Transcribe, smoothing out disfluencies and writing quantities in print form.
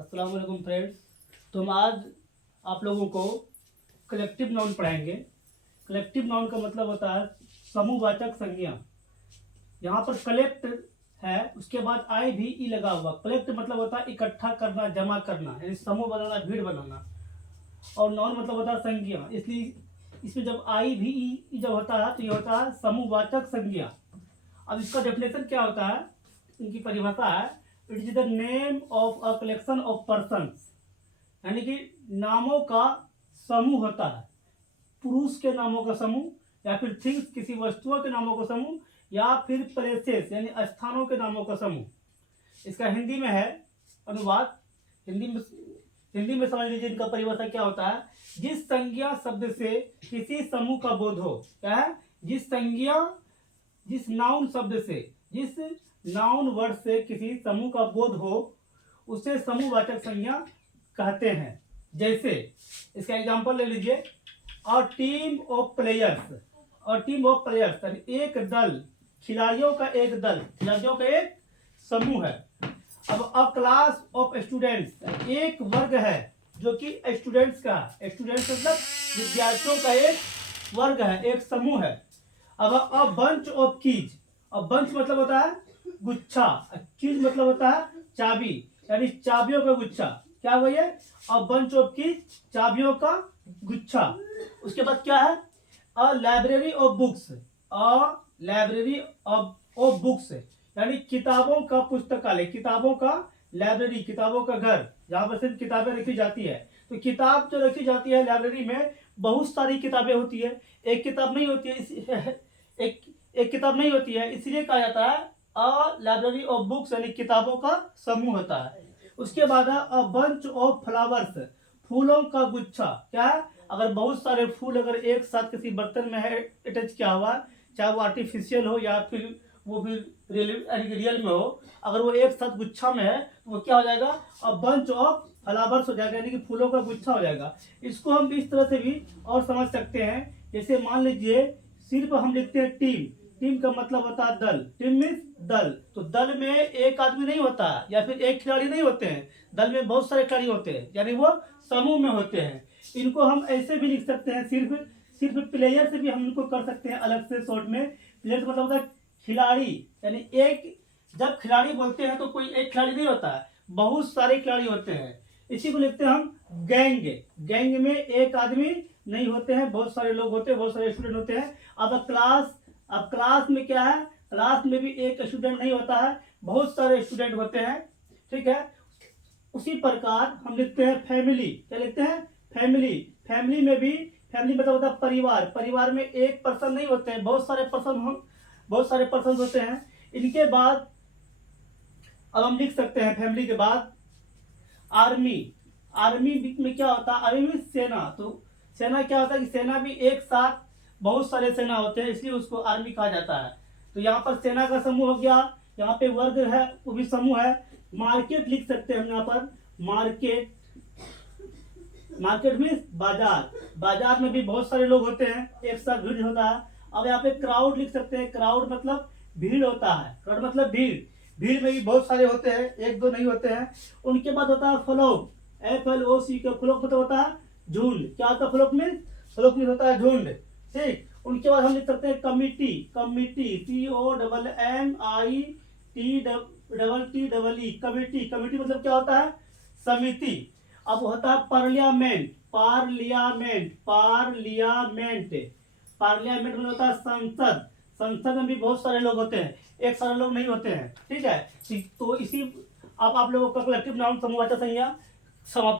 अस्सलाम वालेकुम फ्रेंड्स। तो हम आज आप लोगों को कलेक्टिव नाउन पढ़ाएंगे। कलेक्टिव नाउन का मतलब होता है समूहवाचक संज्ञा। यहाँ पर कलेक्ट है, उसके बाद आई भी ई लगा हुआ। कलेक्ट मतलब होता है इकट्ठा करना, जमा करना, यानी समूह बनाना, भीड़ बनाना। और नाउन मतलब होता है संज्ञा, इसलिए इसमें जब आई भी ई जब होता है तो ये होता है समूहवाचक संज्ञा। अब इसका डेफिनेशन क्या होता है, इनकी परिभाषा है, it is the name of a collection of persons, यानी कि नामों का समूह होता है। पुरुष के नामों का समूह, या फिर थिंग्स किसी वस्तुओं के नामों का समूह, या फिर प्लेसेस यानी स्थानों के नामों का समूह। इसका हिंदी में है अनुवाद। हिंदी में समझ लीजिए इनका परिभाषा क्या होता है। जिस संज्ञा शब्द से किसी समूह का बोध हो, क्या है, जिस नाउन शब्द से, जिस नाउन वर्ड से किसी समूह का बोध हो, उसे समूहवाचक संज्ञा कहते हैं। जैसे इसका एग्जांपल ले लीजिए, a team of players. A team of players यानी एक दल, खिलाड़ियों का एक दल, खिलाड़ियों का एक समूह है। अब अ क्लास ऑफ स्टूडेंट्स, एक वर्ग है जो कि स्टूडेंट्स का, स्टूडेंट्स मतलब विद्यार्थियों का एक वर्ग है, एक समूह है। अब a bunch of keys, a bunch मतलब होता है गुच्छा, कीज मतलब होता है चाबी, यानी चाबियों का गुच्छा। क्या हुआ ये, अ बंच ऑफ कीज, चाबियों का गुच्छा। उसके बाद क्या है, a library of books, a library of books यानी किताबों का पुस्तकालय, किताबों का लाइब्रेरी, किताबों का घर, जहां पर सिर्फ किताबें रखी जाती है। तो किताब जो रखी जाती है लाइब्रेरी में, बहुत सारी किताबें होती है, एक किताब नहीं होती है, एक किताब नहीं होती है, इसलिए कहा जाता है अ लाइब्रेरी ऑफ बुक्स, यानी किताबों का समूह होता है। उसके बाद है अ बंच ऑफ फ्लावर्स, फूलों का गुच्छा। क्या है, अगर बहुत सारे फूल अगर एक साथ किसी बर्तन में है अटैच किया हुआ, चाहे वो आर्टिफिशियल हो या फिर वो भी रियल में हो, अगर वो एक साथ गुच्छा में है तो वो क्या हो जाएगा, अ बंच ऑफ फ्लावर्स हो जाएगा, यानी कि फूलों का गुच्छा हो जाएगा। इसको हम इस तरह से भी और समझ सकते हैं। जैसे मान लीजिए सिर्फ हम लिखते हैं टीम, टीम का मतलब होता है दल, टीम मीन्स दल। तो दल में एक आदमी नहीं होता या फिर एक खिलाड़ी नहीं होते हैं, दल में बहुत सारे खिलाड़ी होते हैं, यानी वो समूह में होते हैं। इनको हम ऐसे भी लिख सकते हैं, सिर्फ सिर्फ प्लेयर से भी हम इनको कर सकते हैं अलग से शॉर्ट में। प्लेयर मतलब होता है खिलाड़ी, यानी एक, जब खिलाड़ी बोलते हैं तो कोई एक खिलाड़ी नहीं होता है, बहुत सारे खिलाड़ी होते हैं। इसी को लिखते हैं हम गैंग। गैंग में एक आदमी नहीं होते हैं, बहुत सारे लोग होते हैं, बहुत सारे स्टूडेंट होते हैं। अब क्लास में क्या है, क्लास में भी एक स्टूडेंट नहीं होता है, बहुत सारे स्टूडेंट होते हैं। ठीक है, उसी प्रकार हम लिखते हैं फैमिली। क्या लिखते हैं, फैमिली। फैमिली में भी, फैमिली मतलब होता है परिवार, परिवार में एक पर्सन नहीं होते हैं, बहुत सारे पर्सन होते हैं। इनके बाद अब हम लिख सकते हैं फैमिली के बाद आर्मी। आर्मी में क्या होता है, आर्मी में सेना। तो सेना क्या होता है कि सेना भी एक साथ बहुत सारे सेना होते हैं, इसलिए उसको आर्मी कहा जाता है। तो यहाँ पर सेना का समूह हो गया, यहाँ पे वर्ग है वो भी समूह है। मार्केट लिख सकते हैं हम यहाँ पर, मार्केट। मार्केट मीन्स बाजार, बाजार में भी बहुत सारे लोग होते हैं, एक साथ भीड़ होता है। अब यहाँ पे क्राउड लिख सकते हैं, क्राउड मतलब भीड़ होता है, क्राउड मतलब भीड़, भीड़ में भी बहुत सारे होते हैं, एक दो नहीं होते हैं। उनके बाद होता है फ्लोक, FLOC का फ्लोक मतलब होता है झुंड। क्या होता है फ्लोक में, फ्लोक में होता है झुंड। ठीक, उनके बाद हम लिख सकते हैं committee, committee COMMITEE, committee. Committee मतलब क्या होता है, समिति। अब होता है पार्लियामेंट, पार्लियामेंट, पार्लियामेंट, पार्लियामेंट मतलब होता है संसद। संसद में भी बहुत सारे लोग होते हैं, एक सारे लोग नहीं होते हैं। ठीक है, तो इसी अब आप लोगों का कलेक्टिव नाउन समूहवाचक संज्ञा समाप्त।